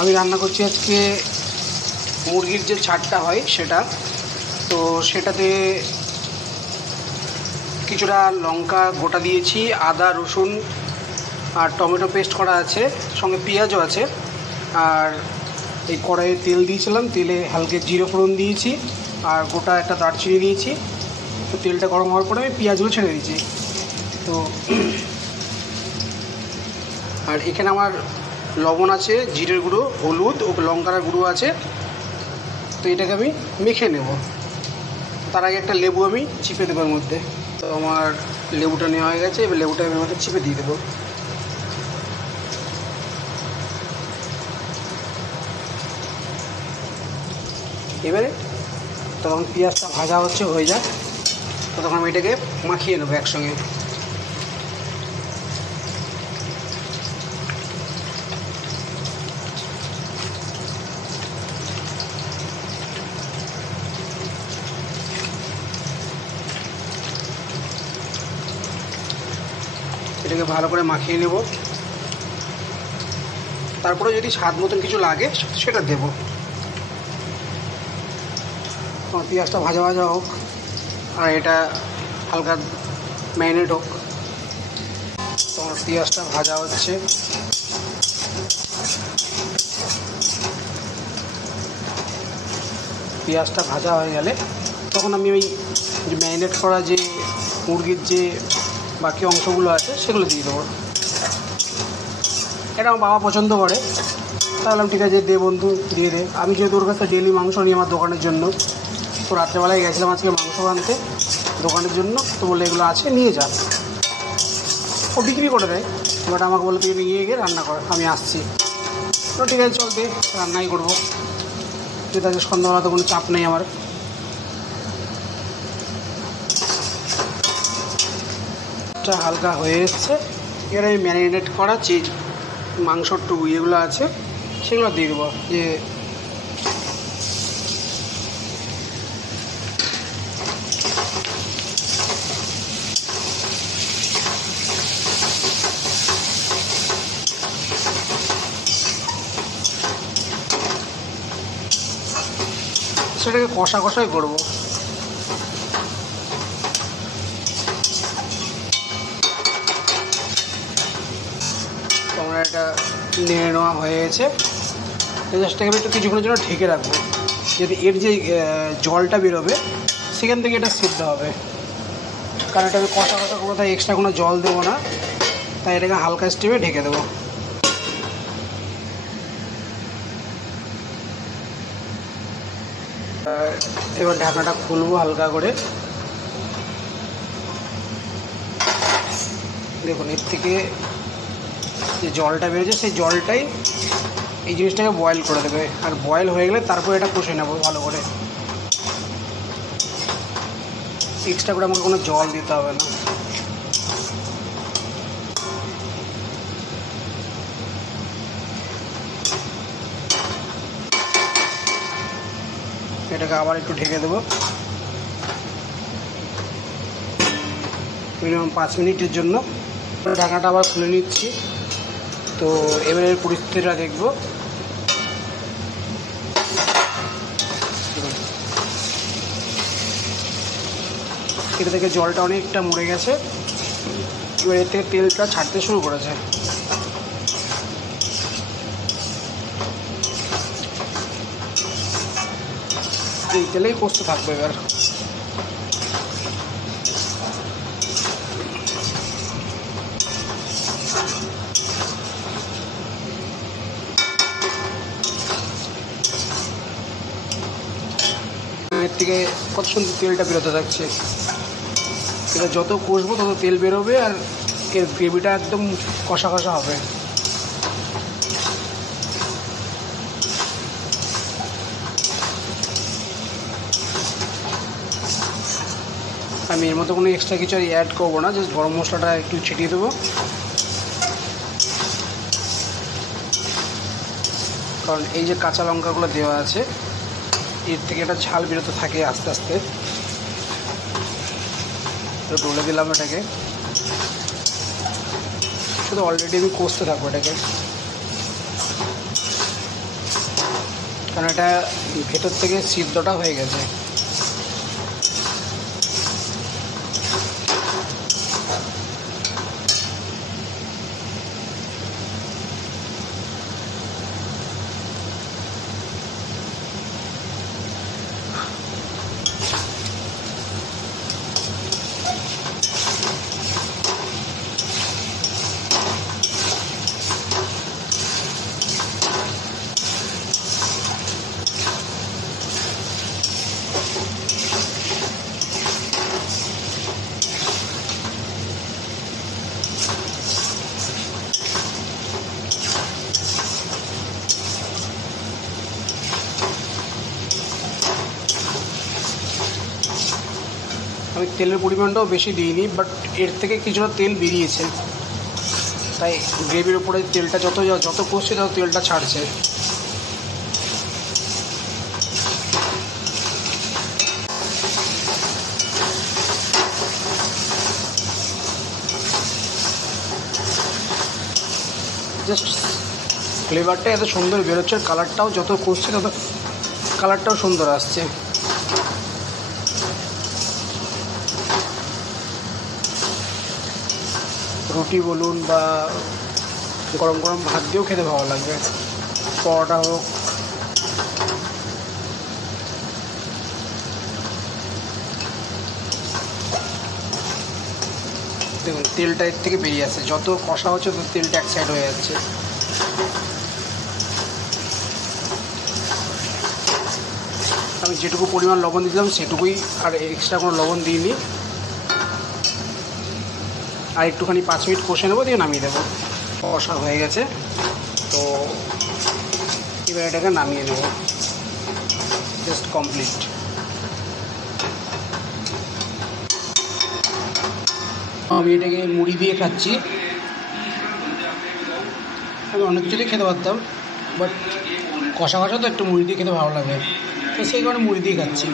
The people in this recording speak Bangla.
আমি রান্না করছি আজকে মুরগির যে ছাড়টা হয় সেটা। তো সেটাতে কিছুটা লঙ্কা গোটা দিয়েছি, আদা রসুন আর টমেটো পেস্ট করা আছে, সঙ্গে পেঁয়াজও আছে। আর এই কড়াইয়ে তেল দিয়েছিলাম, তেলে হালকা জিরে ফোড়ন দিয়েছি আর গোটা একটা দারচিনি দিয়েছি। তো তেলটা গরম হওয়ার পরে আমি পেঁয়াজগুলো ছেড়ে দিয়েছি। তো আর এখানে আমার লবণ আছে, জিরের গুঁড়ো, হলুদ ও লঙ্কার গুঁড়ো আছে। তো এটাকে আমি মেখে নেব। তার আগে একটা লেবু আমি চিপে দেবো এর মধ্যে। তো আমার লেবুটা নেওয়া হয়ে গেছে, এবার লেবুটা আমি আমাকে চিপে দিয়ে দেবো। এবারে তখন পেঁয়াজটা ভাজা হয়ে যাক, তো তখন আমি এটাকে মাখিয়ে নেবো একসঙ্গে। এটাকে ভালো করে মাখিয়ে নেব। তারপরে যদি স্বাদ মতন কিছু লাগে সেটা দেব। তোমার পেঁয়াজটা ভাজা ভাজা হোক আর এটা হালকা ম্যারিনেট হোক। তোমার পেঁয়াজটা ভাজা হচ্ছে, পেঁয়াজটা ভাজা হয়ে গেলে তখন আমি ওই যে ম্যারিনেট করা যে মুরগির যে বাকি অংশগুলো আছে সেগুলো দিয়ে দেবো। এটা আমার বাবা পছন্দ করে, তাহলে ঠিক আছে দে বন্ধু দিয়ে দে। আমি যেহেতু ওর কাছে ডেলি মাংস নিই আমার দোকানের জন্য, তো রাত্রেবেলায় গেছিলাম আজকে মাংস আনতে দোকানের জন্য, তো বলে এগুলো আছে নিয়ে যা। ও বিক্রি করে দেয়, বাট আমাকে বলে তুই নিয়ে গিয়ে রান্না কর, আমি আসছি। তো ঠিক আছে চল দে, রান্নাই করবো। যেটা আছে সন্ধ্যাবেলা তো কোনো চাপ নেই আমার। হালকা হয়ে এসছে, এবার আমি ম্যারিনেট করা যে মাংসর টুকু এগুলো আছে সেগুলো দিয়ে দেবো। যে সেটাকে কষা কষাই করবো। আমার এটা নেড়ে নেওয়া হয়ে গেছে। জাস্টটাকে আমি একটু কিছুক্ষণের জন্য ঢেকে রাখবো, যাতে এর যে জলটা বেরোবে সেখান থেকে এটা সিদ্ধ হবে। কারণ এটা আমি কষা কষা করবো, তাই এক্সট্রা কোনো জল দেবো না, তাই এটাকে হালকা স্টিমে ঢেকে দেবো। এবার ঢাকনাটা খুলবো হালকা করে। দেখুন এর থেকে যে জলটা বেরোচ্ছে সেই জলটাই এই জিনিসটাকে বয়েল করে দেবে। আর বয়েল হয়ে গেলে তারপর এটা কষে নেবো ভালো করে। এক্সট্রা করে আমাকে কোনো জল দিতে হবে না। এটাকে আবার একটু ঢেকে দেবো মিনিমাম 5 মিনিটের জন্য। ঢাকনাটা আবার খুলে নিচ্ছি। তো এবারে পরিস্থিতিটা দেখবো। এটা থেকে জলটা অনেকটা মরে গেছে, এবার এর থেকে তেলটা ছাড়তে শুরু করেছে। এই তেলেই কষতে থাকবে। এবার এর থেকে কত সুন্দর তেলটা বেরোতে থাকছে। এটা যত কষবো তত তেল বেরোবে আর এর গ্রেভিটা একদম কষা কষা হবে। আমি এর মধ্যে কোনো এক্সট্রা কিছু আর অ্যাড করবো না, জাস্ট গরম মশলাটা একটু ছিটিয়ে দেবো। কারণ এই যে কাঁচা লঙ্কাগুলো দেওয়া আছে এর থেকে একটা ঝাল বেরোতে থাকে আস্তে আস্তে। তো তুলে দিলাম এটাকে, শুধু অলরেডি আমি কষতে থাকবো এটাকে। কারণ এটা ভেতর থেকে সিদ্ধটা হয়ে গেছে। আমি তেলের পরিমাণটাও বেশি দিইনি, বাট এর থেকে কিছুটা তেল বেরিয়েছে, তাই গ্রেভির উপরে তেলটা যত কষছে তত তেলটা ছাড়ছে। জাস্ট ফ্লেভারটা এত সুন্দর বেরোচ্ছে, কালারটাও যত কষছে তত কালারটাও সুন্দর আসছে। রুটি বলুন বা গরম গরম ভাত দিয়েও খেতে ভালো লাগবে, পরোটা হোক। দেখুন তেলটা এর থেকে বেরিয়ে আসছে, যত কষা হচ্ছে তত তেলটা এক সাইড হয়ে যাচ্ছে। আমি যেটুকু পরিমাণ লবণ দিলাম সেটুকুই, আর এক্সট্রা কোনো লবণ দিইনি। আর একটুখানি 5 মিনিট কষে নেবো, দিয়ে নামিয়ে দেবো। কষা হয়ে গেছে, তো এবার এটাকে নামিয়ে নেব, জাস্ট কমপ্লিট। আমি এটাকে মুড়ি দিয়ে খাচ্ছি। আমি অনেক কিছুই খেতে পারতাম, বাট কষা কষা তো একটু মুড়ি দিয়ে খেতে ভালো লাগে, তো সেই কারণে মুড়ি দিয়ে খাচ্ছি।